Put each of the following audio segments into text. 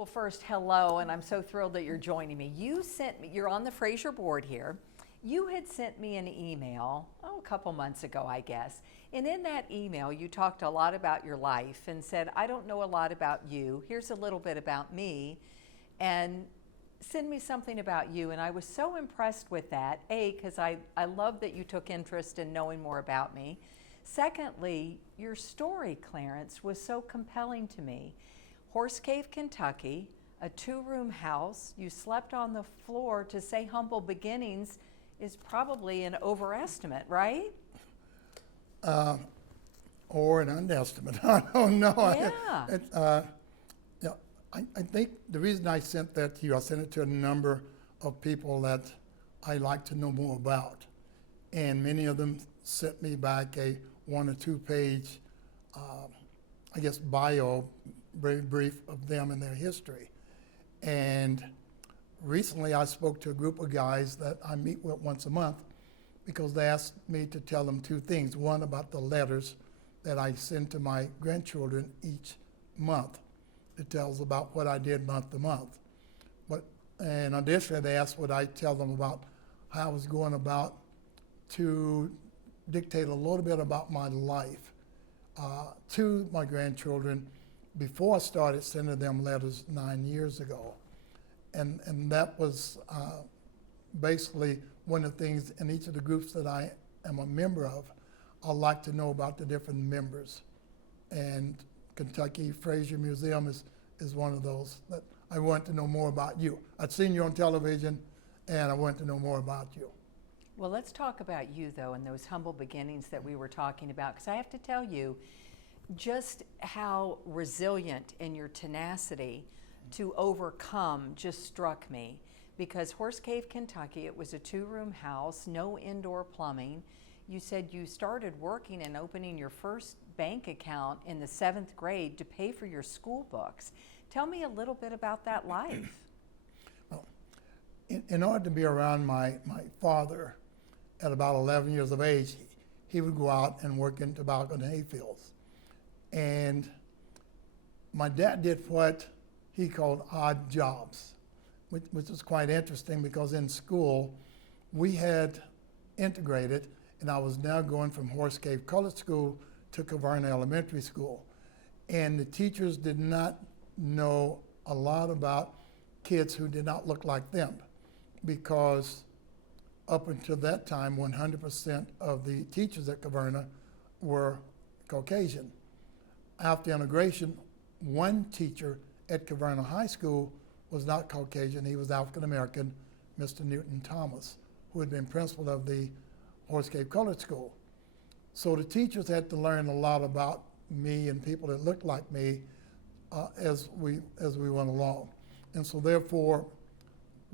Well, first, hello, and I'm so thrilled that you're joining me. You're on the Fraser board here. You had sent me an email, a couple months ago, I guess. And in that email, you talked a lot about your life and said, I don't know a lot about you. Here's a little bit about me. And send me something about you. And I was so impressed with that, A, because I love that you took interest in knowing more about me. Secondly, your story, Clarence, was so compelling to me. Horse Cave, Kentucky, a two-room house. You slept on the floor. To say humble beginnings is probably an overestimate, right? Or an underestimate. I don't know. Yeah. I think the reason I sent that to you, I sent it to a number of people that I like to know more about. And many of them sent me back a 1 or 2 page, bio, very brief of them and their history. And recently I spoke to a group of guys that I meet with once a month because they asked me to tell them 2 things. One, about the letters that I send to my grandchildren each month. It tells about what I did month to month. And additionally, they asked what I tell them about how I was going about to dictate a little bit about my life to my grandchildren before I started sending them letters 9 years ago. And that was basically one of the things in each of the groups that I am a member of. I like to know about the different members. And Kentucky Fraser Museum is one of those that I want to know more about you. I'd seen you on television, and I want to know more about you. Well, let's talk about you, though, and those humble beginnings that we were talking about, because I have to tell you just how resilient in your tenacity to overcome just struck me. Because Horse Cave, Kentucky, it was a 2-room house, no indoor plumbing. You said you started working and opening your first bank account in the 7th grade to pay for your school books. Tell me a little bit about that life. Well, in order to be around my father at about 11 years of age, he would go out and work in tobacco and hay fields. And my dad did what he called odd jobs, which was quite interesting because in school we had integrated, and I was now going from Horse Cave Colored School to Caverna Elementary School. And the teachers did not know a lot about kids who did not look like them because up until that time, 100% of the teachers at Caverna were Caucasian. After integration, one teacher at Caverna High School was not Caucasian, he was African American, Mr. Newton Thomas, who had been principal of the Horse Cave Colored School. So the teachers had to learn a lot about me and people that looked like me as we went along. And so therefore,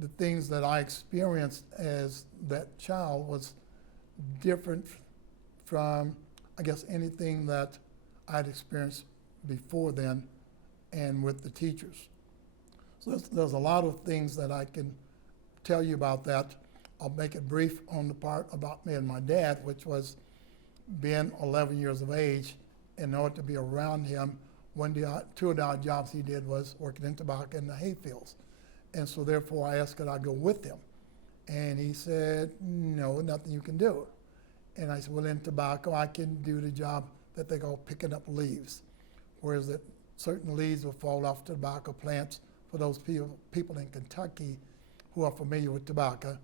the things that I experienced as that child was different from, I guess, anything that I'd experienced before then and with the teachers. So there's a lot of things that I can tell you about that. I'll make it brief on the part about me and my dad, which was being 11 years of age. In order to be around him, 2 of the odd jobs he did was working in tobacco in the hay fields. And so therefore I asked could I go with him. And he said, no, nothing you can do. And I said, well, in tobacco, I can do the job that they call picking up leaves, whereas that certain leaves will fall off tobacco plants. For those people in Kentucky who are familiar with tobacco,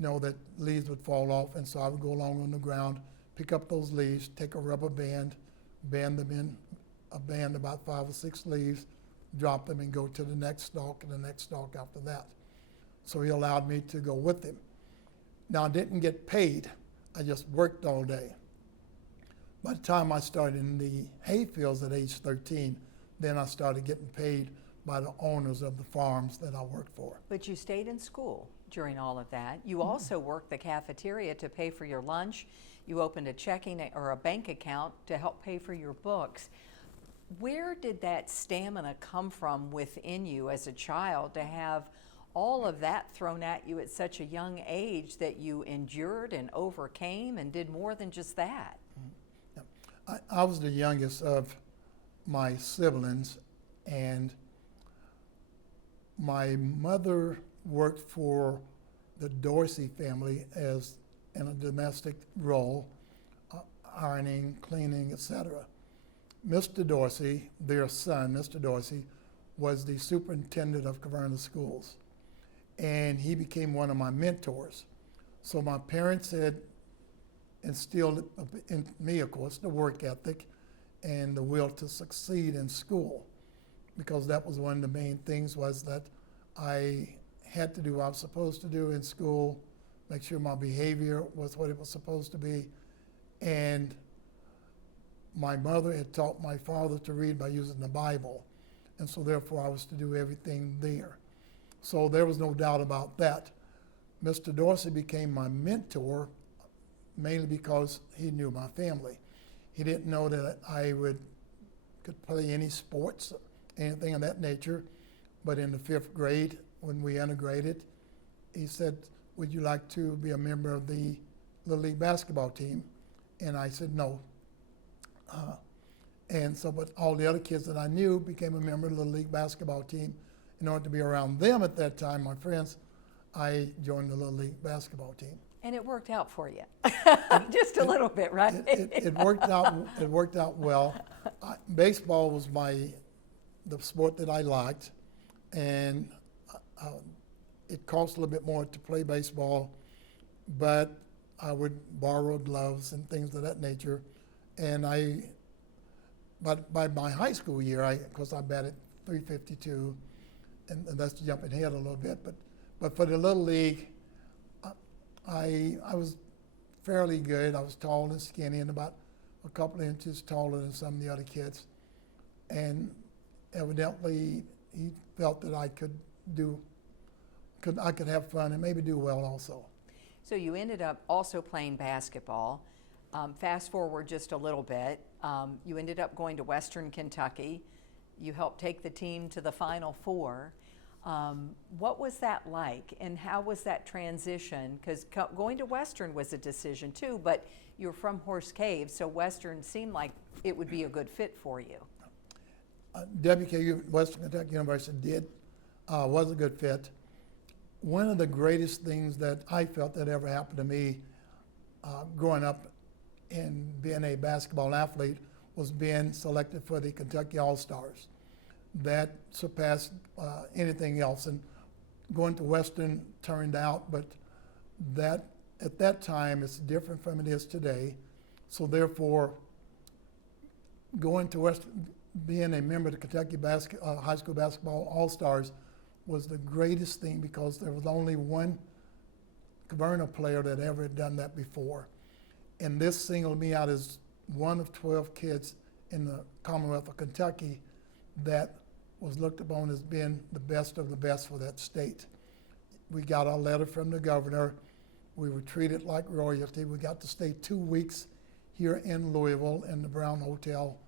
know that leaves would fall off, and so I would go along on the ground, pick up those leaves, take a rubber band, band them in a band about 5 or 6 leaves, drop them and go to the next stalk and the next stalk after that. So he allowed me to go with him. Now I didn't get paid, I just worked all day. By the time I started in the hay fields at age 13, then I started getting paid by the owners of the farms that I worked for. But you stayed in school during all of that. You also worked the cafeteria to pay for your lunch. You opened a checking or a bank account to help pay for your books. Where did that stamina come from within you as a child to have all of that thrown at you at such a young age that you endured and overcame and did more than just that? I was the youngest of my siblings, and My mother worked for the Dorsey family as in a domestic role, ironing, cleaning, etc. Mr. Dorsey, their son, Mr. Dorsey, was the superintendent of Caverna schools, and he became one of my mentors. So my parents had instilled in me, of course, the work ethic and the will to succeed in school, because that was one of the main things, was that I had to do what I was supposed to do in school, make sure my behavior was what it was supposed to be. And my mother had taught my father to read by using the Bible, and so therefore I was to do everything there. So there was no doubt about that. Mr. Dorsey became my mentor mainly because he knew my family. He didn't know that could play any sports, anything of that nature, but in the 5th grade, when we integrated, he said, "Would you like to be a member of the Little League basketball team?" And I said, "No." And so, but all the other kids that I knew became a member of the Little League basketball team. In order to be around them at that time, my friends, I joined the Little League basketball team. And it worked out for you, just a little bit, right? It worked out. It worked out well. Baseball was the sport that I liked, and it cost a little bit more to play baseball, but I would borrow gloves and things of that nature. And but by my high school year, of course I batted .352, and that's jumping ahead a little bit. But for the Little League, I was fairly good. I was tall and skinny and about a couple of inches taller than some of the other kids. And evidently he felt that I could have fun and maybe do well also. So you ended up also playing basketball. Fast forward just a little bit, you ended up going to Western Kentucky. You helped take the team to the Final Four. What was that like, and how was that transition? Because going to Western was a decision too, but you're from Horse Cave, so Western seemed like it would be a good fit for you. WKU, Western Kentucky University, was a good fit. One of the greatest things that I felt that ever happened to me growing up and being a basketball athlete was being selected for the Kentucky All-Stars. That surpassed anything else, and going to Western turned out, but that at that time it's different from it is today. So therefore, going to Western, being a member of the Kentucky High School Basketball All-Stars was the greatest thing, because there was only one Caverna player that ever had done that before. And this singled me out as one of 12 kids in the Commonwealth of Kentucky that was looked upon as being the best of the best for that state. We got our letter from the governor. We were treated like royalty. We got to stay 2 weeks here in Louisville in the Brown Hotel,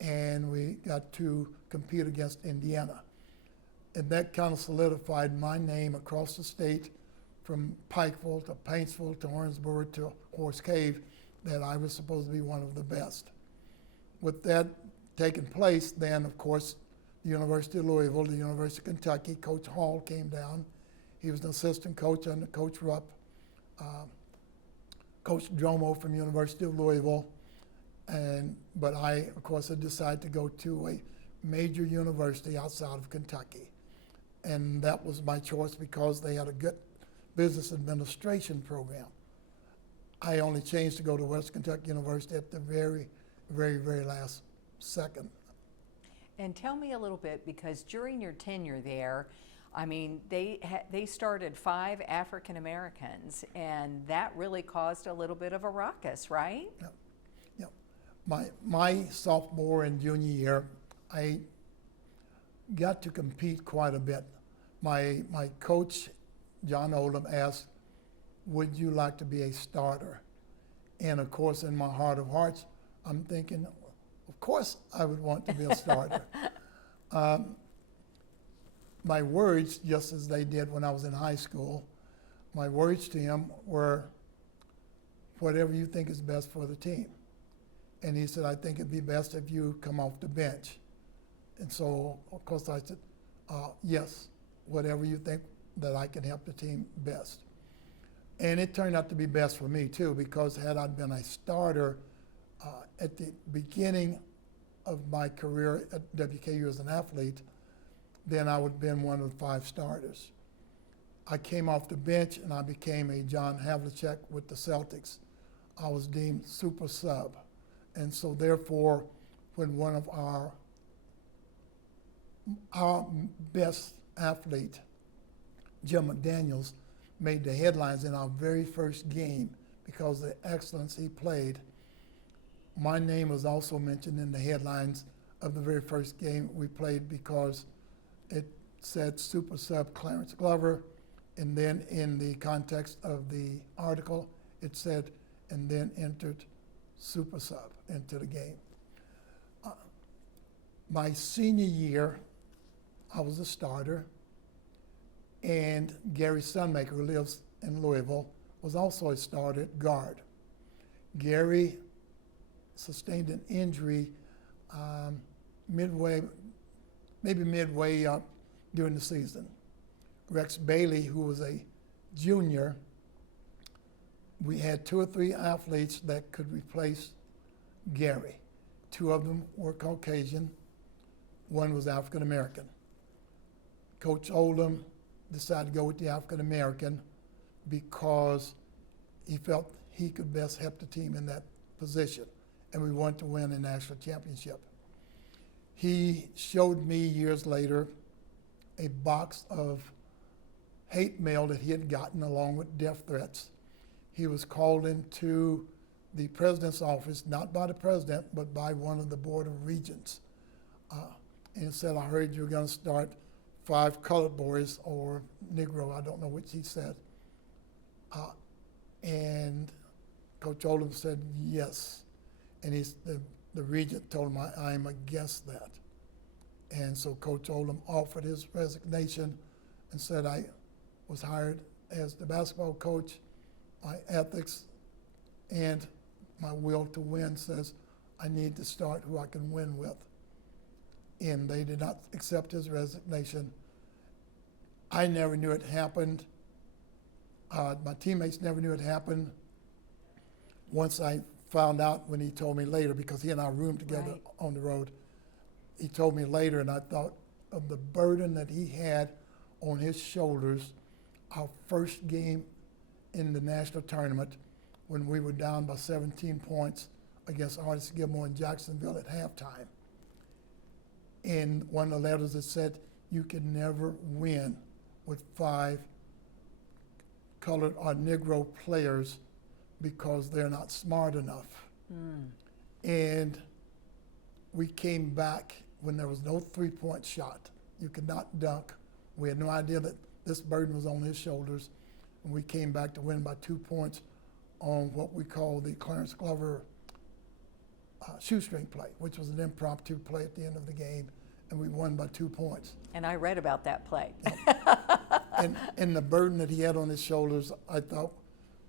and we got to compete against Indiana. And that kind of solidified my name across the state, from Pikeville to Paintsville to Orangeburg to Horse Cave, that I was supposed to be one of the best. With that taking place, then of course, the University of Louisville, the University of Kentucky, Coach Hall came down. He was an assistant coach under Coach Rupp. Coach Dromo from University of Louisville. But I, of course, had decided to go to a major university outside of Kentucky. And that was my choice because they had a good business administration program. I only changed to go to West Kentucky University at the very, very, very last second. And tell me a little bit, because during your tenure there, I mean, they started 5 African Americans, and that really caused a little bit of a ruckus, right? Yeah. My sophomore and junior year, I got to compete quite a bit. My coach, John Oldham, asked, "Would you like to be a starter?" And of course, in my heart of hearts, I'm thinking, of course I would want to be a starter. My words, just as they did when I was in high school, my words to him were, "Whatever you think is best for the team." And he said, "I think it'd be best if you come off the bench." And so, of course, I said, "Yes." whatever you think that I can help the team best. And it turned out to be best for me too, because had I been a starter at the beginning of my career at WKU as an athlete, then I would have been one of the 5 starters. I came off the bench and I became a John Havlicek with the Celtics. I was deemed super sub. And so therefore, when one of our best athlete, Jim McDaniels, made the headlines in our very first game because of the excellence he played, my name was also mentioned in the headlines of the very first game we played because it said super sub Clarence Glover, and then in the context of the article it said, and then entered super sub into the game. My senior year, I was a starter, and Gary Sunmaker, who lives in Louisville, was also a starter at guard. Gary sustained an injury midway up during the season. Rex Bailey, who was a junior, we had 2 or 3 athletes that could replace Gary. 2 of them were Caucasian, 1 was African American. Coach Oldham decided to go with the African American because he felt he could best help the team in that position, and we wanted to win a national championship. He showed me years later a box of hate mail that he had gotten along with death threats. He was called into the president's office, not by the president, but by one of the board of regents, and said, "I heard you're going to start 5 colored boys or Negro," I don't know which he said. And Coach Oldham said yes. And the regent told him, I am against that. And so Coach Oldham offered his resignation and said, I was hired as the basketball coach. My ethics and my will to win says I need to start who I can win with. And they did not accept his resignation. I never knew it happened. My teammates never knew it happened. Once I found out when he told me later, because he and I roomed together Right. on the road, he told me later, and I thought of the burden that he had on his shoulders. Our first game in the national tournament, when we were down by 17 points against Artis Gilmore in Jacksonville at halftime. In one of the letters it said, you can never win with 5 colored or Negro players because they're not smart enough. And we came back when there was no 3-point shot. You could not dunk. We had no idea that this burden was on his shoulders. And we came back to win by 2 points on what we call the Clarence Glover shoestring play, which was an impromptu play at the end of the game, and we won by 2 points. And I read about that play. And the burden that he had on his shoulders, I thought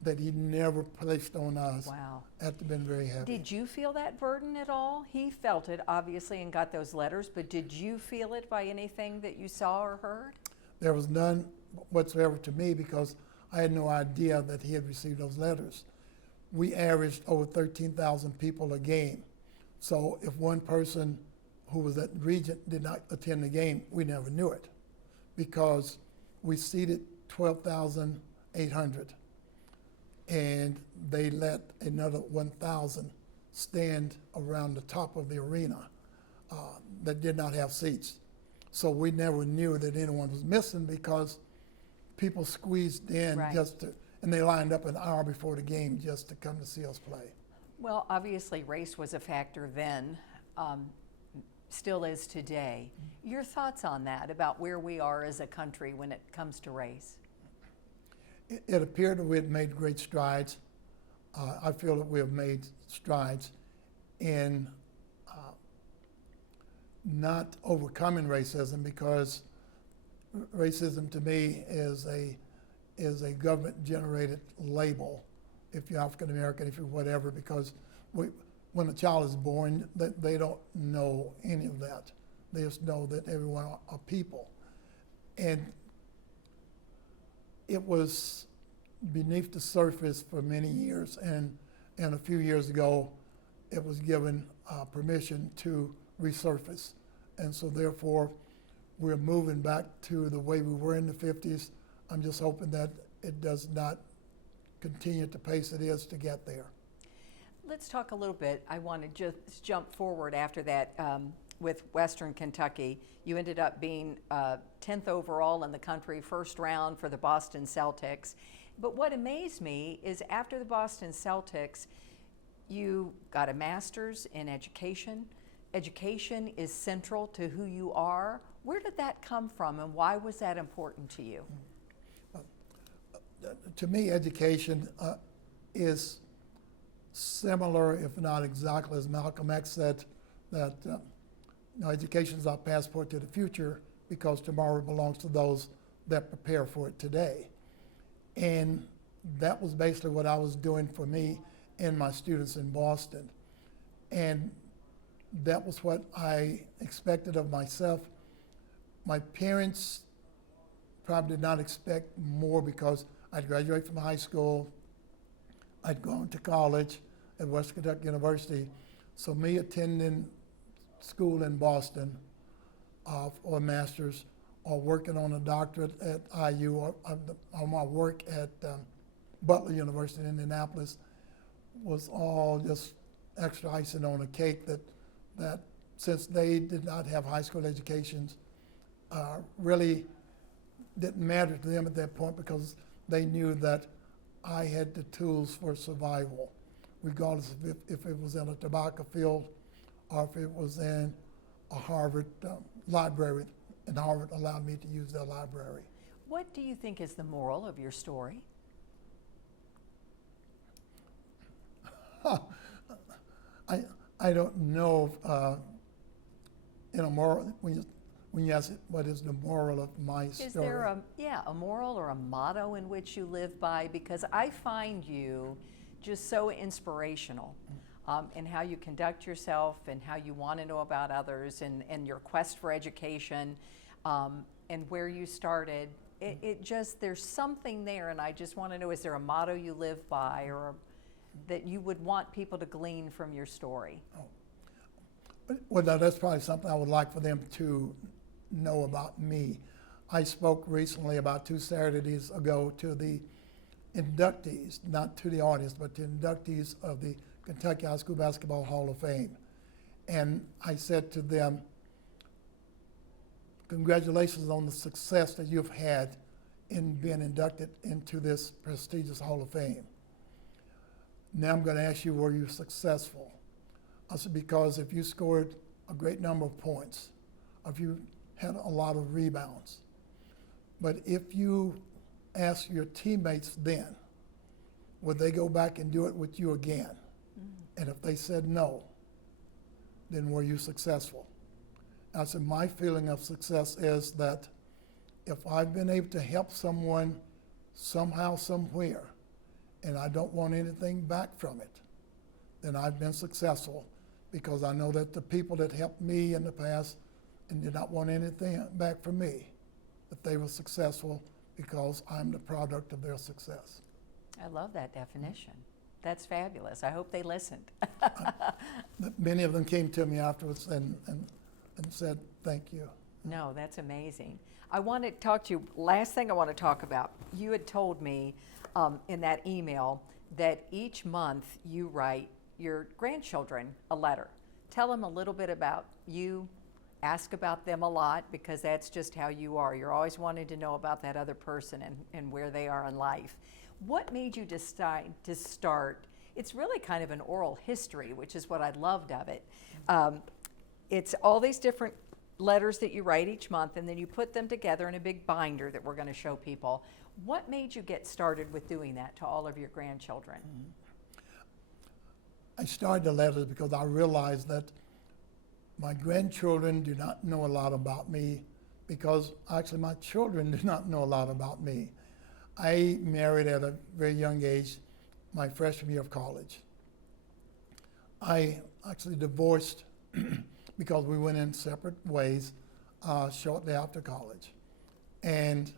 that he never placed on us. Wow. Had to been very heavy. Did you feel that burden at all? He felt it, obviously, and got those letters, but did you feel it by anything that you saw or heard? There was none whatsoever to me because I had no idea that he had received those letters. We averaged over 13,000 people a game. So if one person who was at Regent did not attend the game, we never knew it because we seated 12,800 and they let another 1,000 stand around the top of the arena that did not have seats. So we never knew that anyone was missing because people squeezed in Right. and they lined up an hour before the game just to come to see us play. Well, obviously, race was a factor then, still is today. Your thoughts on that, about where we are as a country when it comes to race? It appeared that we had made great strides. I feel that we have made strides in not overcoming racism because racism to me is a government-generated label. If you're African American, if you're whatever, because when a child is born, they don't know any of that. They just know that everyone are people. And it was beneath the surface for many years, and a few years ago, it was given permission to resurface. And so therefore, we're moving back to the way we were in the 50s. I'm just hoping that it does not continue at the pace it is to get there. Let's talk a little bit. I want to just jump forward after that with Western Kentucky. You ended up being 10th overall in the country, first round for the Boston Celtics. But what amazed me is after the Boston Celtics, you got a master's in education. Education is central to who you are. Where did that come from, and why was that important to you? To me, education is similar, if not exactly, as Malcolm X said, that education is our passport to the future, because tomorrow belongs to those that prepare for it today. And that was basically what I was doing for me and my students in Boston. And that was what I expected of myself. My parents probably did not expect more, because I'd graduate from high school, I'd gone to college at Western Kentucky University. So me attending school in Boston for a master's, or working on a doctorate at IU, or on my work at Butler University in Indianapolis, was all just extra icing on a cake that since they did not have high school educations, really didn't matter to them at that point, because they knew that I had the tools for survival, regardless of if it was in a tobacco field or if it was in a Harvard library, and Harvard allowed me to use their library. What do you think is the moral of your story? I don't know if, moral, when you ask what is the moral of my story. Is there a moral or a motto in which you live by? Because I find you just so inspirational in how you conduct yourself and how you want to know about others, and your quest for education, and where you started. It just, there's something there, and I just want to know, is there a motto you live by, or that you would want people to glean from your story? Well, no, that's probably something I would like for them to know about me. I spoke recently, about 2 Saturdays ago, to the inductees, not to the audience, but to inductees of the Kentucky High School Basketball Hall of Fame. And I said to them, congratulations on the success that you've had in being inducted into this prestigious Hall of Fame. Now I'm going to ask you, were you successful? I said, because if you scored a great number of points, if you had a lot of rebounds, but if you ask your teammates then, would they go back and do it with you again? And if they said no, then were you successful? I said, my feeling of success is that if I've been able to help someone somehow, somewhere, and I don't want anything back from it, then I've been successful, because I know that the people that helped me in the past and did not want anything back from me, that they were successful because I'm the product of their success. I love that definition. That's fabulous. I hope they listened. Many of them came to me afterwards and said, thank you. No, that's amazing. I want to talk to you, last thing I want to talk about, you had told me in that email that each month you write your grandchildren a letter. Tell them a little bit about you, ask about them a lot, because that's just how you are. You're always wanting to know about that other person and where they are in life. What made you decide to start? It's really kind of an oral history, which is what I loved of it. It's all these different letters that you write each month, and then you put them together in a big binder that we're going to show people. What made you get started with doing that to all of your grandchildren? I started the letters because I realized that my grandchildren do not know a lot about me, because actually my children do not know a lot about me. I married at a very young age, my freshman year of college. I actually divorced because we went in separate ways shortly after college. And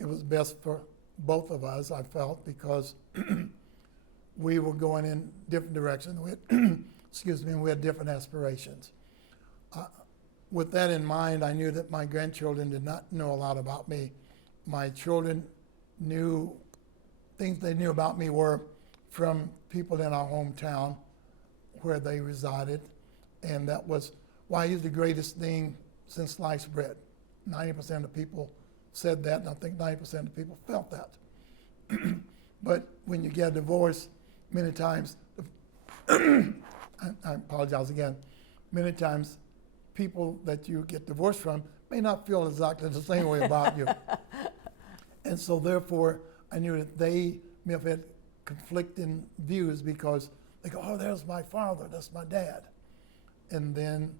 it it was best for both of us, I felt, because we were going in different directions. We had, excuse me, and we had different aspirations. With that in mind, I knew that my grandchildren did not know a lot about me. My children knew, things they knew about me were from people in our hometown where they resided, and that was why he's the greatest thing since sliced bread. 90% of people said that, and I think 90% of people felt that. But when you get a divorce, many times, I apologize again, many times people that you get divorced from may not feel exactly the same way about you. And so therefore, I knew that they may have had conflicting views because they go, oh, there's my father, that's my dad. And then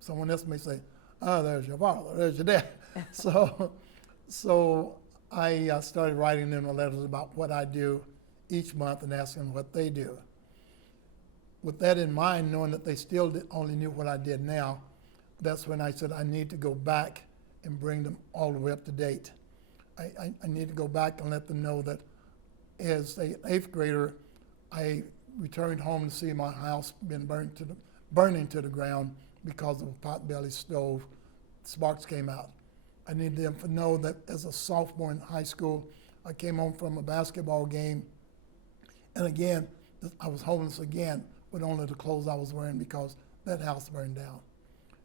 someone else may say, oh, there's your father, there's your dad. So I started writing them letters about what I do each month and asking what they do. With that in mind, knowing that they still only knew what I did now, that's when I said I need to go back and bring them all the way up to date. I need to go back and let them know that as an 8th grader, I returned home to see my house burning to the ground because of a potbelly stove. Sparks came out. I needed them to know that as a sophomore in high school, I came home from a basketball game, and again, I was homeless again with only the clothes I was wearing because that house burned down.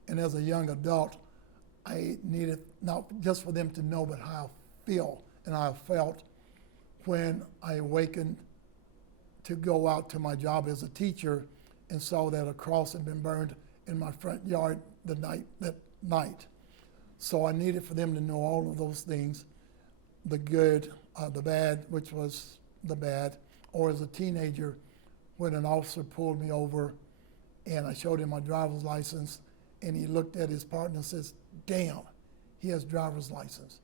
And as a young adult, I needed not just for them to know, but how I feel and how I felt when I awakened to go out to my job as a teacher and saw that a cross had been burned in my front yard that night. So I needed for them to know all of those things, the good, the bad, which was the bad, or as a teenager, when an officer pulled me over and I showed him my driver's license and he looked at his partner and says, damn, he has driver's license.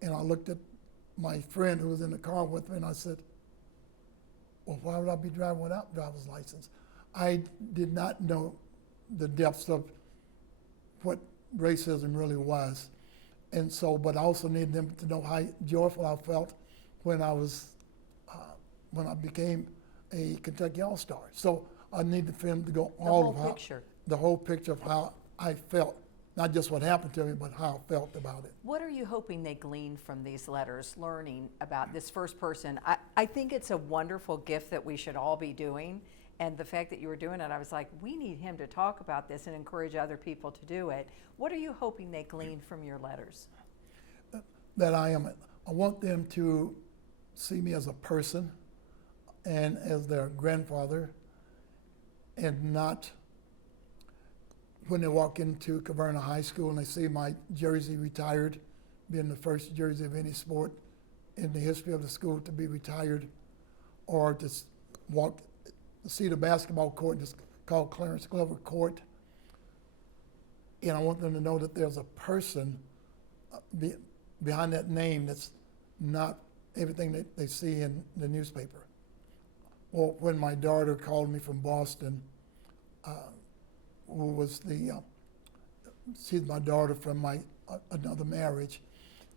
And I looked at my friend who was in the car with me and I said, well, why would I be driving without driver's license? I did not know the depths of what racism really was. And so, but I also needed them to know how joyful I felt when I became a Kentucky All-Star. So I needed for them to go the whole picture of how I felt, not just what happened to me, but how I felt about it. What are you hoping they glean from these letters, learning about this first person? I think it's a wonderful gift that we should all be doing. And the fact that you were doing it, I was like, we need him to talk about this and encourage other people to do it. What are you hoping they glean from your letters? That I want them to see me as a person and as their grandfather, and not when they walk into Caverna High School and they see my jersey retired, being the first jersey of any sport in the history of the school to be retired, or to see the basketball court just called Clarence Court. And I want them to know that there's a person behind that name that's not everything that they see in the newspaper. Well, when my daughter called me from Boston, who was she's my daughter from my another marriage,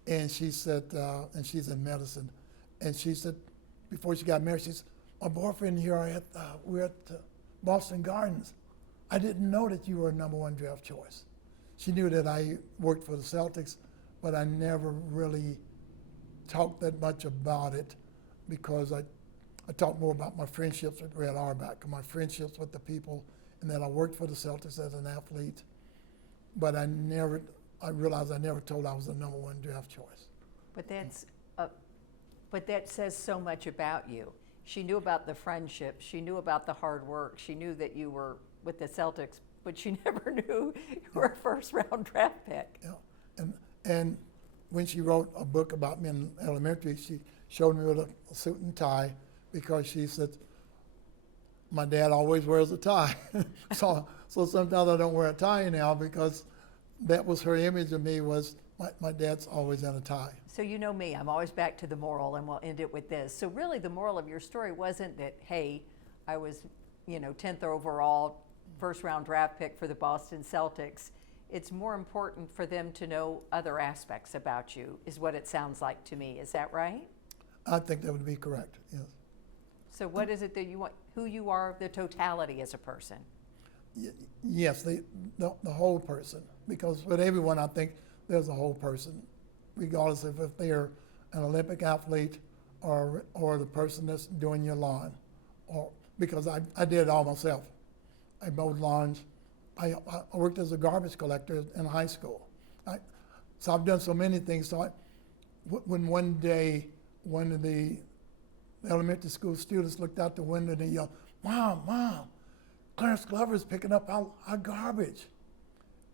and she said, and she's in medicine, and she said, before she got married, she said, my boyfriend here, we're at Boston Gardens. I didn't know that you were a #1 draft choice. She knew that I worked for the Celtics, but I never really talked that much about it because I talked more about my friendships with Red Auerbach, my friendships with the people, and that I worked for the Celtics as an athlete. But I realized I never told I was a #1 draft choice. But that says so much about you. She knew about the friendship. She knew about the hard work. She knew that you were with the Celtics, but she never knew you were a first-round draft pick. Yeah, and when she wrote a book about me in elementary, she showed me with a suit and tie because she said, my dad always wears a tie. so sometimes I don't wear a tie now because that was her image of me, was my dad's always in a tie. So you know me, I'm always back to the moral, and we'll end it with this. So really the moral of your story wasn't that, hey, I was 10th overall, first-round draft pick for the Boston Celtics. it's more important for them to know other aspects about you, is what it sounds like to me. Is that right? I think that would be correct, yes. So what is it that you want, who you are, the totality as a person? Yes, the whole person, because with everyone, I think there's a whole person, regardless of if they're an Olympic athlete or the person that's doing your lawn, or because I did it all myself. I mowed lawns. I worked as a garbage collector in high school. So I've done so many things. So when one day one of the elementary school students looked out the window and they yelled, "Mom, Mom, Clarence Glover's picking up our garbage."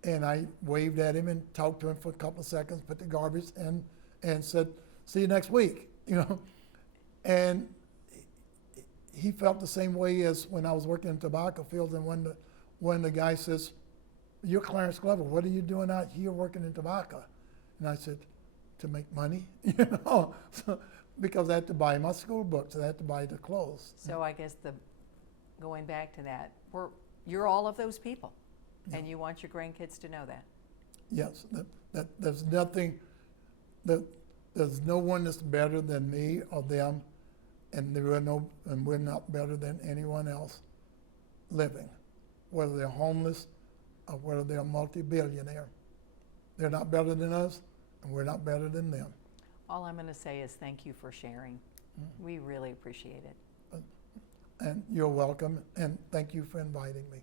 And I waved at him and talked to him for a couple of seconds, put the garbage in, and said, "See you next week," And he felt the same way as when I was working in tobacco fields, and when the guy says, "You're Clarence Glover, what are you doing out here working in tobacco?" And I said, "To make money," so, because I had to buy my school books, I had to buy the clothes. So I guess going back to that, you're all of those people, and you want your grandkids to know that. Yes, that there's nothing, there's no one that's better than me or them, and we're not better than anyone else living, whether they're homeless or whether they're multi-billionaire. They're not better than us, and we're not better than them. All I'm going to say is thank you for sharing. We really appreciate it. And you're welcome, and thank you for inviting me.